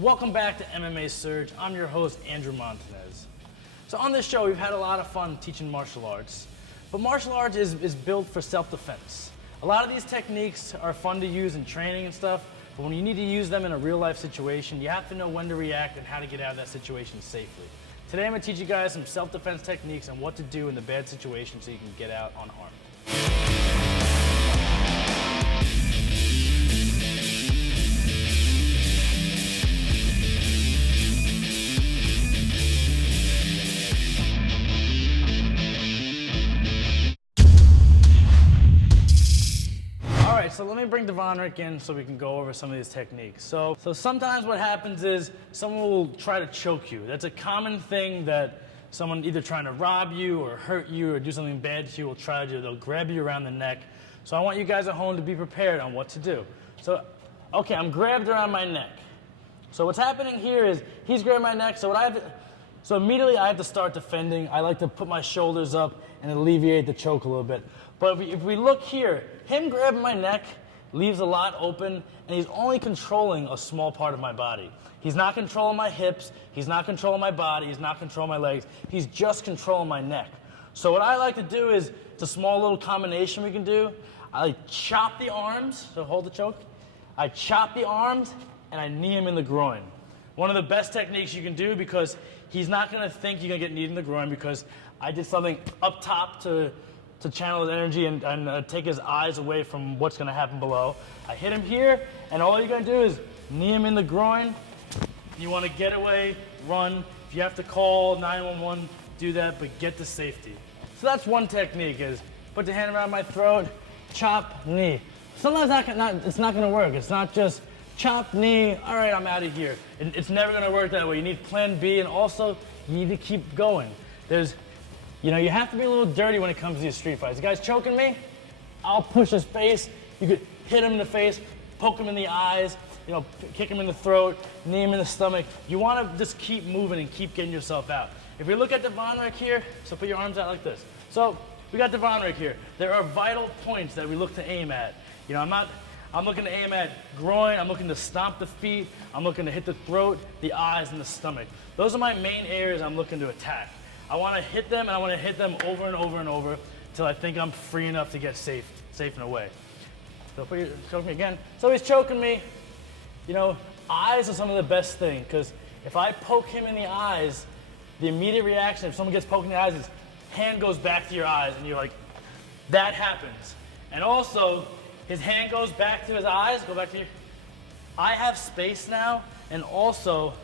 Welcome back to MMA Surge. I'm your host, Andrew Montanez. So on this show, we've had a lot of fun teaching martial arts, but martial arts is built for self-defense. A lot of these techniques are fun to use in training and stuff, but when you need to use them in a real-life situation, you have to know when to react and how to get out of that situation safely. Today, I'm going to teach you guys some self-defense techniques and what to do in the bad situation so you can get out unharmed. So let me bring Devonrick in so we can go over some of these techniques. So sometimes what happens is someone will try to choke you. That's a common thing that someone either trying to rob you or hurt you or do something bad to you will try to do. They'll grab you around the neck. So I want you guys at home to be prepared on what to do. So, okay, I'm grabbed around my neck. So what's happening here is he's grabbed my neck, so immediately I have to start defending. I like to put my shoulders up and alleviate the choke a little bit. But if we look here, him grabbing my neck leaves a lot open, and he's only controlling a small part of my body. He's not controlling my hips, he's not controlling my body, he's not controlling my legs, he's just controlling my neck. So what I like to do is, it's a small little combination we can do. I chop the arms, so hold the choke. I chop the arms, and I knee him in the groin. One of the best techniques you can do because he's not gonna think you're gonna get kneed in the groin because I did something up top to channel his energy and take his eyes away from what's going to happen below. I hit him here, and all you're going to do is knee him in the groin. You want to get away, run. If you have to call 911, do that, but get to safety. So that's one technique is put the hand around my throat, chop, knee. Sometimes it's not going to work. It's not just chop, knee, all right, I'm out of here. It's never going to work that way. You need plan B, and also you need to keep going. You have to be a little dirty when it comes to these street fights. The guy's choking me, I'll push his face. You could hit him in the face, poke him in the eyes, kick him in the throat, knee him in the stomach. You want to just keep moving and keep getting yourself out. If we look at Devonrick here, so put your arms out like this. So we got Devonrick here. There are vital points that we look to aim at. I'm looking to aim at groin, I'm looking to stomp the feet, I'm looking to hit the throat, the eyes, and the stomach. Those are my main areas I'm looking to attack. I want to hit them, and I want to hit them over and over and over until I think I'm free enough to get safe and away. So choke me again. So he's choking me. Eyes are some of the best thing because if I poke him in the eyes, the immediate reaction if someone gets poked in the eyes is hand goes back to your eyes, and you're like, that happens. And also, his hand goes back to his eyes, go back to your. I have space now, and also,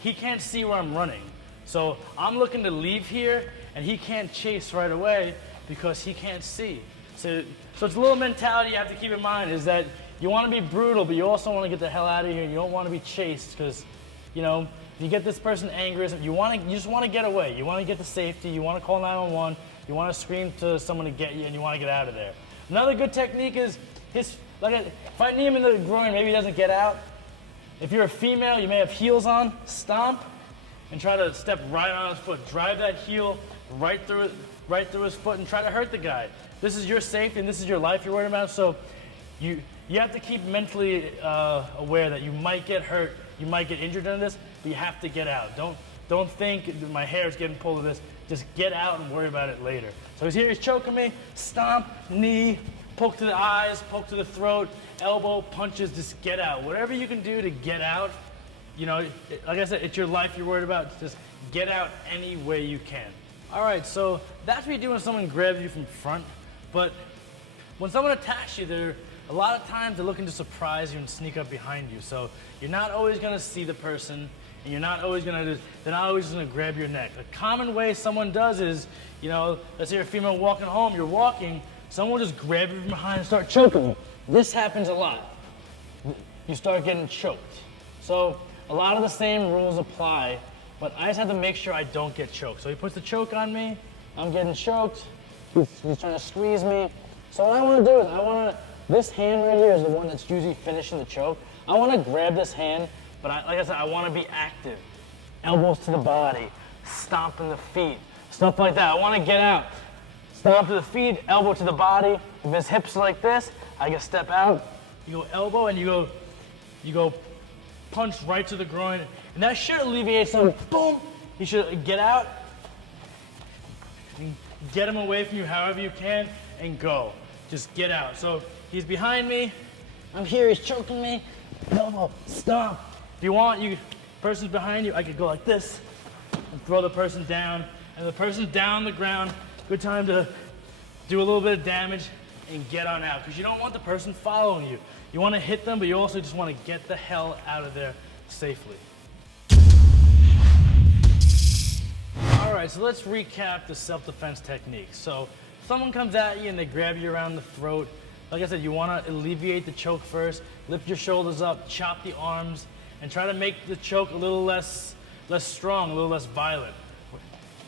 he can't see where I'm running. So I'm looking to leave here, and he can't chase right away because he can't see. So it's a little mentality you have to keep in mind is that you want to be brutal, but you also want to get the hell out of here, and you don't want to be chased because, if you get this person angry, you just want to get away. You want to get to safety. You want to call 911. You want to scream to someone to get you, and you want to get out of there. Another good technique is if I knee him in the groin, maybe he doesn't get out. If you're a female, you may have heels on. Stomp. And try to step right on his foot. Drive that heel right through his foot and try to hurt the guy. This is your safety and this is your life you're worried about. So you have to keep mentally aware that you might get hurt, you might get injured in this, but you have to get out. Don't think my hair is getting pulled to this. Just get out and worry about it later. So he's choking me. Stomp, knee, poke to the eyes, poke to the throat, elbow, punches. Just get out. Whatever you can do to get out. Like I said, it's your life you're worried about. Just get out any way you can. All right, so that's what you do when someone grabs you from front. But when someone attacks you, a lot of times they're looking to surprise you and sneak up behind you. So you're not always going to see the person, and they're not always going to grab your neck. A common way someone does is, let's say you're a female walking home, you're walking, someone will just grab you from behind and start choking you. This happens a lot. You start getting choked. So a lot of the same rules apply, but I just have to make sure I don't get choked. So he puts the choke on me, I'm getting choked, he's trying to squeeze me. So what I want to do is this hand right here is the one that's usually finishing the choke. I want to grab this hand, but like I said, I want to be active. Elbows to the body, stomping the feet, stuff like that. I want to get out. Stomp to the feet, elbow to the body. If his hips are like this, I can step out. You go elbow and you go punch right to the groin, and that should alleviate some. Boom! He should get out, and get him away from you however you can, and go. Just get out. So he's behind me. I'm here. He's choking me. Elbow, stomp. If you want, person's behind you. I could go like this and throw the person down, and the person's down on the ground. Good time to do a little bit of damage and get on out, because you don't want the person following you. You want to hit them, but you also just want to get the hell out of there safely. All right, so let's recap the self-defense techniques. So if someone comes at you and they grab you around the throat, like I said, you want to alleviate the choke first, lift your shoulders up, chop the arms, and try to make the choke a little less strong, a little less violent.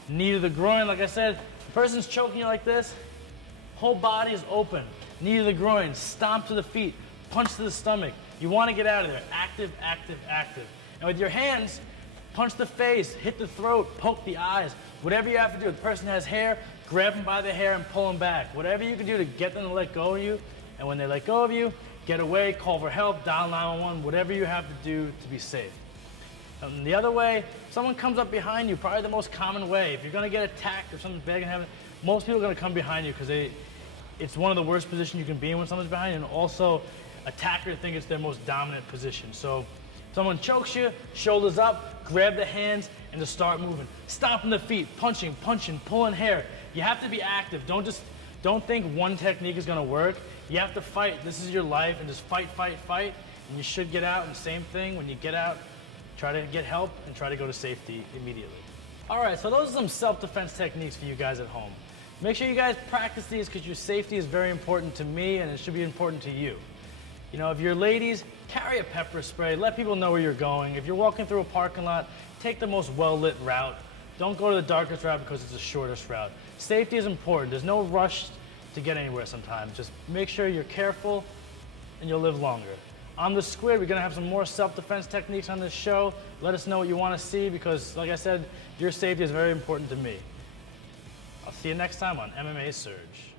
Knee to the groin, like I said, the person's choking you like this, whole body is open. Knee to the groin, stomp to the feet, punch to the stomach. You want to get out of there. Active, active, active. And with your hands, punch the face, hit the throat, poke the eyes. Whatever you have to do. If the person has hair, grab them by the hair and pull them back. Whatever you can do to get them to let go of you. And when they let go of you, get away, call for help, dial 911, whatever you have to do to be safe. And the other way, someone comes up behind you, probably the most common way. If you're going to get attacked or something's bad and happen, most people are going to come behind you because it's one of the worst positions you can be in when someone's behind you, and also attackers think it's their most dominant position. So someone chokes you, shoulders up, grab the hands, and just start moving. Stomping the feet, punching, pulling hair. You have to be active. Don't think one technique is going to work. You have to fight. This is your life, and just fight, and you should get out. And the same thing, when you get out, try to get help and try to go to safety immediately. All right, so those are some self-defense techniques for you guys at home. Make sure you guys practice these because your safety is very important to me, and it should be important to you. You know, if you're ladies, carry a pepper spray. Let people know where you're going. If you're walking through a parking lot, take the most well-lit route. Don't go to the darkest route because it's the shortest route. Safety is important. There's no rush to get anywhere sometimes. Just make sure you're careful and you'll live longer. On The Squid, we're going to have some more self-defense techniques on this show. Let us know what you want to see because, like I said, your safety is very important to me. I'll see you next time on MMA Surge.